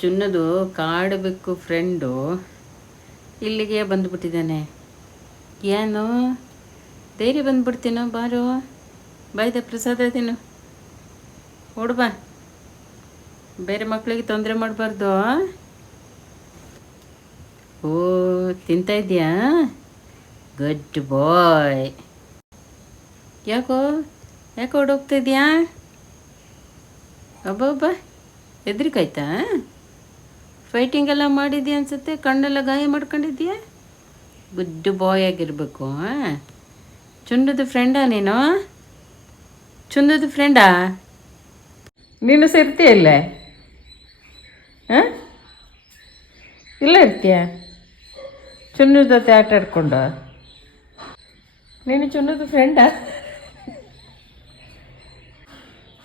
ಚುನ್ನದು ಕಾಡಬೇಕು friend ಇಲ್ಲಿಗೆ ಬಂದುಬಿಟ್ಟಿದ್ದಾನೆ. ಏನು ಧೈರ್ಯ ಬಂದುಬಿಡ್ತೀನೋ, ಬಾರೋ ಬಾಯ್ದೆ ಪ್ರಸಾದ ತಿನ್ನು, ಓಡ್ಬಾ. ಬೇರೆ ಮಕ್ಕಳಿಗೆ ತೊಂದರೆ ಮಾಡಬಾರ್ದು. ಓ ತಿಂತಾ ಇದೆಯಾ? ಗುಡ್ ಬಾಯ್. ಯಾಕೋ ಹೊಡೋಗ್ತಾ ಇದೆಯಾ? ಅಬ್ಬಬ್ಬ ಹೆದ್ರಿಕಾಯ್ತಾ? ಫೈಟಿಂಗ್ ಎಲ್ಲ ಮಾಡಿದ್ಯಾ ಅನ್ಸುತ್ತೆ, ಕಣ್ಣೆಲ್ಲ ಗಾಯ ಮಾಡ್ಕೊಂಡಿದ್ಯಾ. ಗುಡ್ ಬಾಯ್ ಆಗಿರಬೇಕು. ಚುಂಡದ ಫ್ರೆಂಡಾ ನೀನು? ಚುಂದದ ಫ್ರೆಂಡಾ ನೀನು? ಸೇರ್ತೀಯ ಇಲ್ಲೇ? ಹಾಂ, ಇಲ್ಲ ಇರ್ತೀಯ ಚುನ್ನದ ಜೊತೆ ಆಟ ಆಡ್ಕೊಂಡು? ನೀನು ಚುನ್ನದ ಫ್ರೆಂಡಾ?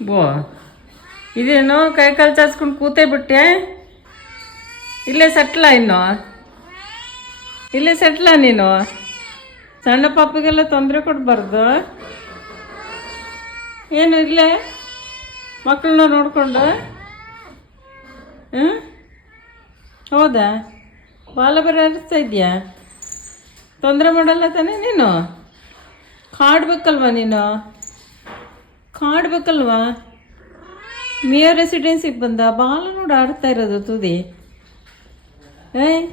ಬೋ ಇದೇನೋ ಕೈ ಕಾಲು ಚಾಚ್ಕೊಂಡು ಕೂತೇ ಬಿಟ್ಟೆ. ಇಲ್ಲೇ ಸಟ್ಲ ಇಲ್ಲೇ ಸಟ್ಲ ನೀನು? ಸಣ್ಣ ಪಾಪಿಗೆಲ್ಲ ತೊಂದರೆ ಕೊಡಬಾರ್ದು. ಏನು ಇಲ್ಲೇ ಮಕ್ಕಳನ್ನ ನೋಡಿಕೊಂಡು? ಹೌದಾ? ಬಾಲ ಬೇರೆ ಹರಿಸ್ತಾ ಇದೆಯಾ? ತೊಂದರೆ ಮಾಡಲ್ಲ ತಾನೇ ನೀನು? ಕಾಡ್ಬೇಕಲ್ವಾ ನೀನು? ಕಾಡ್ಬೇಕಲ್ವಾ? ನಿಯರ್ ರೆಸಿಡೆನ್ಸಿಗೆ ಬಂದ ಬಾಲ ನೋಡಿ ಆಡ್ತಾ ಇರೋದು ತುದಿ. ಏಯ್